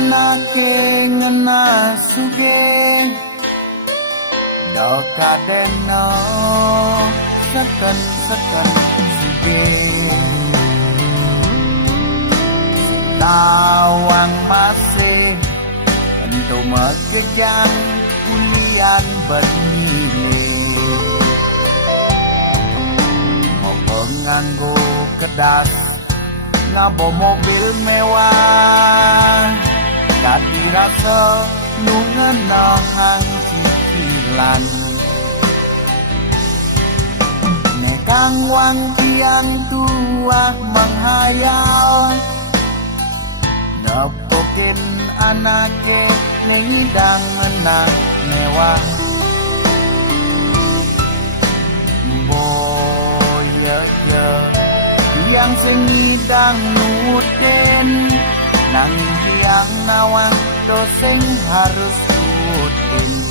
anake ngena suge dokadeno seken suge tawang masih untuk megejang ulian bernilai mau nganggo kedas ngabo mobil mewah tadi rasa nungenahang cicilan nekang wang tiang tua menghayal nepokin anake ngidang enak mewah boya yang sengidang nutin nang tiang nawang doseng harus nutin